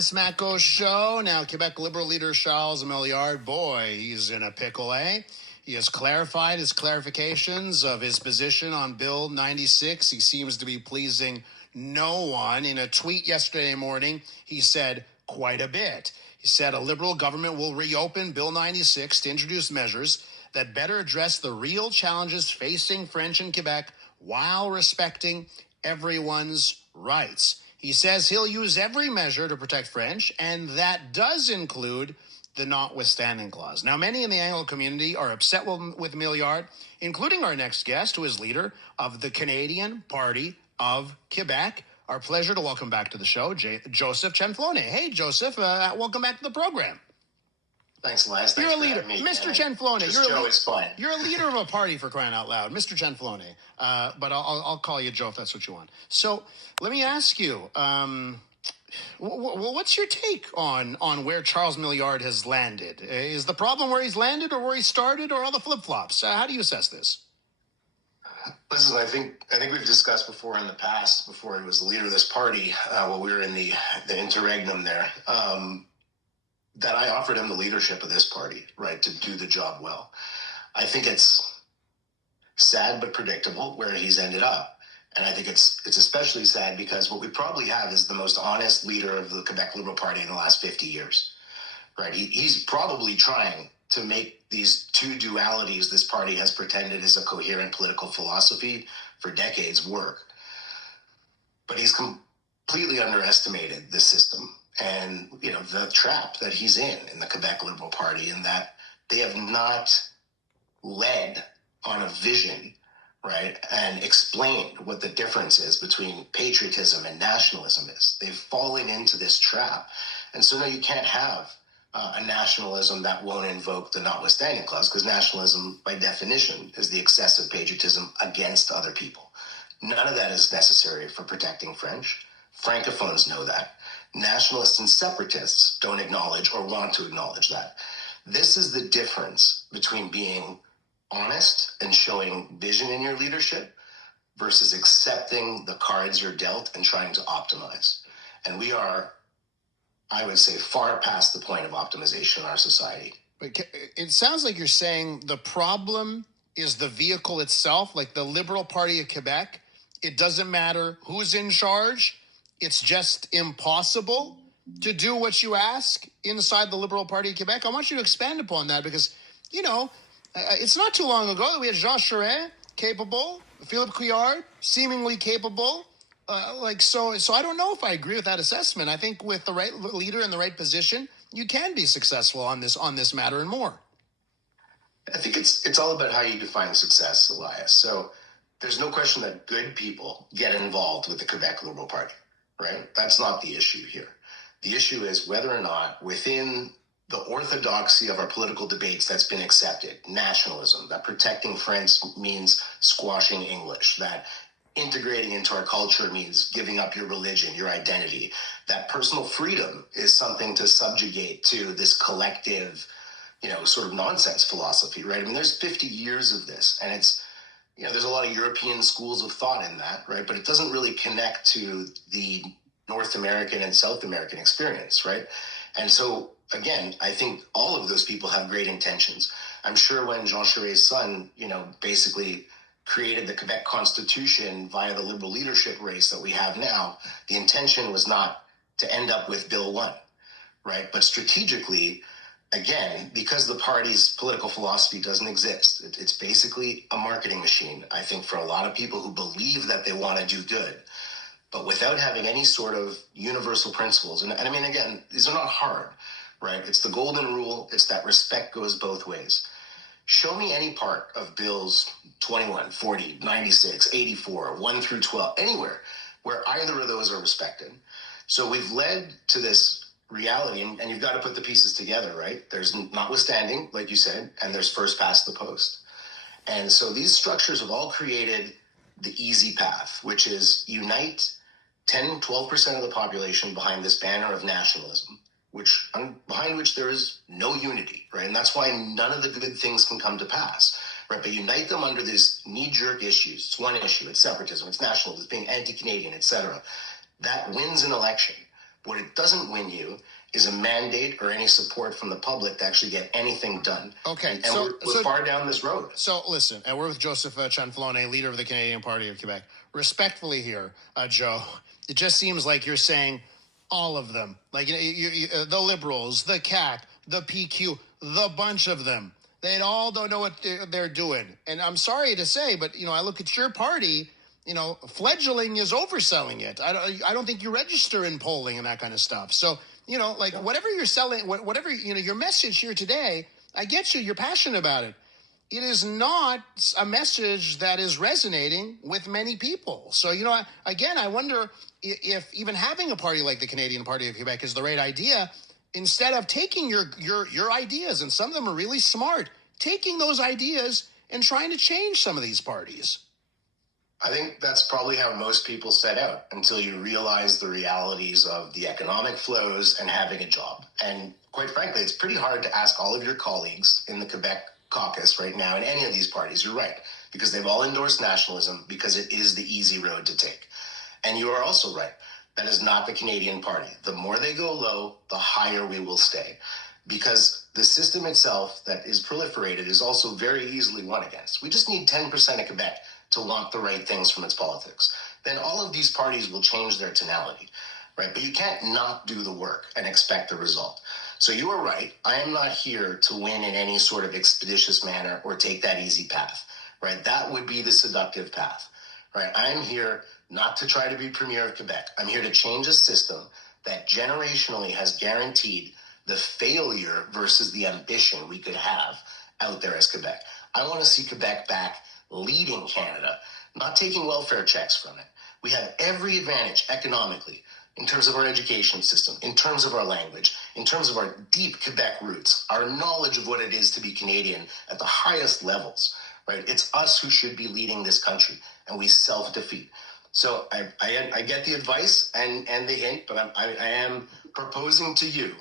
Lance Macco Show. Now, Quebec Liberal leader Charles Milliard, boy, he's in a pickle, eh? He has clarified his clarifications of his position on Bill 96. He seems to be pleasing no one. In a tweet yesterday morning, he said quite a bit. He said a Liberal government will reopen Bill 96 to introduce measures that better address the real challenges facing French in Quebec while respecting everyone's rights. He says he'll use every measure to protect French, and that does include the notwithstanding clause. Now, many in the Anglo community are upset with Milliard, including our next guest, who is leader of the Canadian Party of Quebec. Our pleasure to welcome back to the show, Joseph Cianflone. Hey, Joseph, welcome back to the program. Thanks, Elias. You're a leader. Mr. Cianflone, you're a leader of a party, for crying out loud. Mr. Cianflone. But I'll call you Joe if that's what you want. So let me ask you, what's your take on where Charles Milliard has landed? Is the problem where he's landed or where he started or all the flip-flops? How do you assess this? Listen, I think we've discussed before in the past, before he was the leader of this party, while we were in the interregnum there, that I offered him the leadership of this party, right, to do the job well. I think it's sad but predictable where he's ended up. And I think it's especially sad because what we probably have is the most honest leader of the Quebec Liberal Party in the last 50 years, right? He's probably trying to make these two dualities this party has pretended is a coherent political philosophy for decades work. But he's completely underestimated the system and, you know, the trap that he's in the Quebec Liberal Party, in that they have not led on a vision, right, and explained what the difference is between patriotism and nationalism is. They've fallen into this trap. And so now you can't have a nationalism that won't invoke the notwithstanding clause, because nationalism, by definition, is the excessive patriotism against other people. None of that is necessary for protecting French. Francophones know that. Nationalists and separatists don't acknowledge or want to acknowledge that. This is the difference between being honest and showing vision in your leadership versus accepting the cards you're dealt and trying to optimize. And we are, I would say, far past the point of optimization in our society. But it sounds like you're saying the problem is the vehicle itself, like the Liberal Party of Quebec. It doesn't matter who's in charge. It's just impossible to do what you ask inside the Liberal Party of Quebec. I want you to expand upon that because, you know, it's not too long ago that we had Jean Charest, capable, Philippe Couillard, seemingly capable. So I don't know if I agree with that assessment. I think with the right leader in the right position, you can be successful on this matter and more. I think it's all about how you define success, Elias. So there's no question that good people get involved with the Quebec Liberal Party, right? That's not the issue here. The issue is whether or not within the orthodoxy of our political debates that's been accepted, nationalism, that protecting French means squashing English, that integrating into our culture means giving up your religion, your identity, that personal freedom is something to subjugate to this collective, you know, sort of nonsense philosophy, right? I mean, there's 50 years of this, and it's, you know, there's a lot of European schools of thought in that, right? But it doesn't really connect to the North American and South American experience, right? And so, again, I think all of those people have great intentions. I'm sure when Jean Charest's son, you know, basically created the Quebec Constitution via the Liberal leadership race that we have now, the intention was not to end up with Bill 1, right? But strategically, again, because the party's political philosophy doesn't exist, it's basically a marketing machine, I think, for a lot of people who believe that they want to do good, but without having any sort of universal principles. And I mean, again, these are not hard, right? It's the golden rule. It's that respect goes both ways. Show me any part of Bills 21, 40, 96, 84, 1 through 12, anywhere where either of those are respected. So we've led to this reality, and you've got to put the pieces together, right? There's notwithstanding, like you said, and there's first past the post. And so these structures have all created the easy path, which is unite 10, 12% of the population behind this banner of nationalism, behind which there is no unity, right? And that's why none of the good things can come to pass, right? But unite them under these knee-jerk issues. It's one issue. It's separatism. It's nationalism. It's being anti-Canadian, etc. That wins an election. What it doesn't win you is a mandate or any support from the public to actually get anything done. Okay, And we're far down this road. So listen, and we're with Joseph Cianflone, leader of the Canadian Party of Quebec. Respectfully here, Joe, it just seems like you're saying all of them. Like the Liberals, the CAQ, the PQ, the bunch of them. They all don't know what they're doing. And I'm sorry to say, but, I look at your party, fledgling is overselling it. I don't think you register in polling and that kind of stuff. So, whatever you're selling, whatever, your message here today, I get you, you're passionate about it. It is not a message that is resonating with many people. So, again, I wonder if even having a party like the Canadian Party of Quebec is the right idea, instead of taking your ideas, and some of them are really smart, taking those ideas and trying to change some of these parties. I think that's probably how most people set out until you realize the realities of the economic flows and having a job. And quite frankly, it's pretty hard to ask all of your colleagues in the Quebec caucus right now in any of these parties. You're right, because they've all endorsed nationalism because it is the easy road to take. And you are also right. That is not the Canadian Party. The more they go low, the higher we will stay. Because the system itself that is proliferated is also very easily won against. We just need 10% of Quebec to want the right things from its politics. Then all of these parties will change their tonality, right? But you can't not do the work and expect the result. So you are right. I am not here to win in any sort of expeditious manner or take that easy path, right? That would be the seductive path, right? I'm here not to try to be Premier of Quebec. I'm here to change a system that generationally has guaranteed the failure versus the ambition we could have out there as Quebec. I want to see Quebec back leading Canada, not taking welfare checks from it. We have every advantage economically in terms of our education system, in terms of our language, in terms of our deep Quebec roots, our knowledge of what it is to be Canadian at the highest levels, right? It's us who should be leading this country, and we self-defeat. So I get the advice and the hint, but I am proposing to you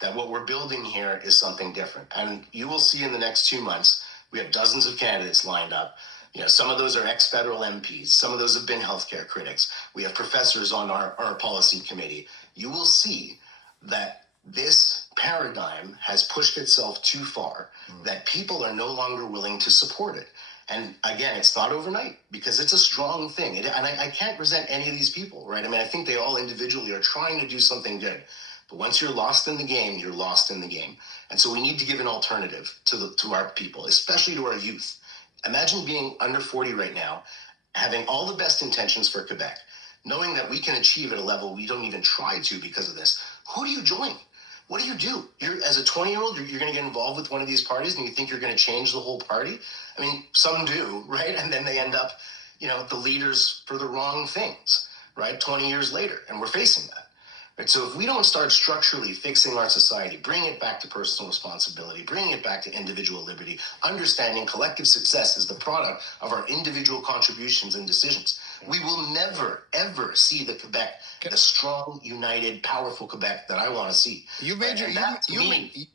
that what we're building here is something different. And you will see in the next 2 months, we have dozens of candidates lined up. Some of those are ex-federal MPs. Some of those have been healthcare critics. We have professors on our policy committee. You will see that this paradigm has pushed itself too far, that people are no longer willing to support it. And again, it's not overnight because it's a strong thing. And I can't resent any of these people, right? I mean, I think they all individually are trying to do something good. But once you're lost in the game, you're lost in the game. And so we need to give an alternative to our people, especially to our youth. Imagine being under 40 right now, having all the best intentions for Quebec, knowing that we can achieve at a level we don't even try to because of this. Who do you join? What do you do? As a 20-year-old, you're going to get involved with one of these parties and you think you're going to change the whole party? I mean, some do, right? And then they end up, the leaders for the wrong things, right? 20 years later, and we're facing that. Right, so if we don't start structurally fixing our society, bring it back to personal responsibility, bring it back to individual liberty, understanding collective success is the product of our individual contributions and decisions, we will never, ever see the Quebec, the strong, united, powerful Quebec that I want to see. That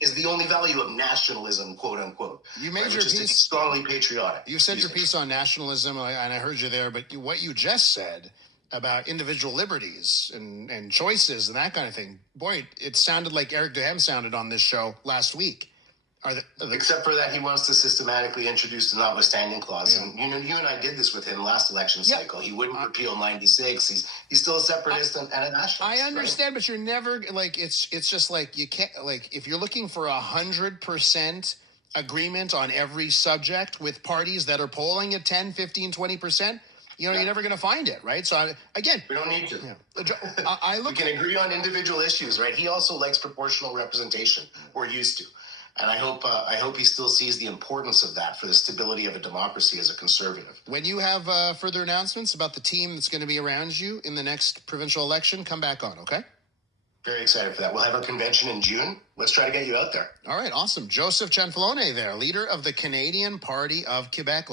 is the only value of nationalism, quote unquote. You made your piece strongly patriotic. You said your piece on nationalism, and I heard you there, but what you just said about individual liberties and choices and that kind of thing. Boy, it sounded like Eric Duhem sounded on this show last week. Except for that, he wants to systematically introduce the notwithstanding clause. Yeah. And you and I did this with him last election cycle. He wouldn't repeal 96. He's still a separatist and a nationalist. I understand, right? But you're never it's just like you can't if you're looking for 100% agreement on every subject with parties that are polling at 10, 15, 20%. You're never going to find it, right? So, again... We don't need to. Yeah. We can agree on individual issues, right? He also likes proportional representation. We're used to. And I hope he still sees the importance of that for the stability of a democracy as a conservative. When you have further announcements about the team that's going to be around you in the next provincial election, come back on, okay? Very excited for that. We'll have our convention in June. Let's try to get you out there. All right, awesome. Joseph Cianflone there, leader of the Canadian Party of Quebec.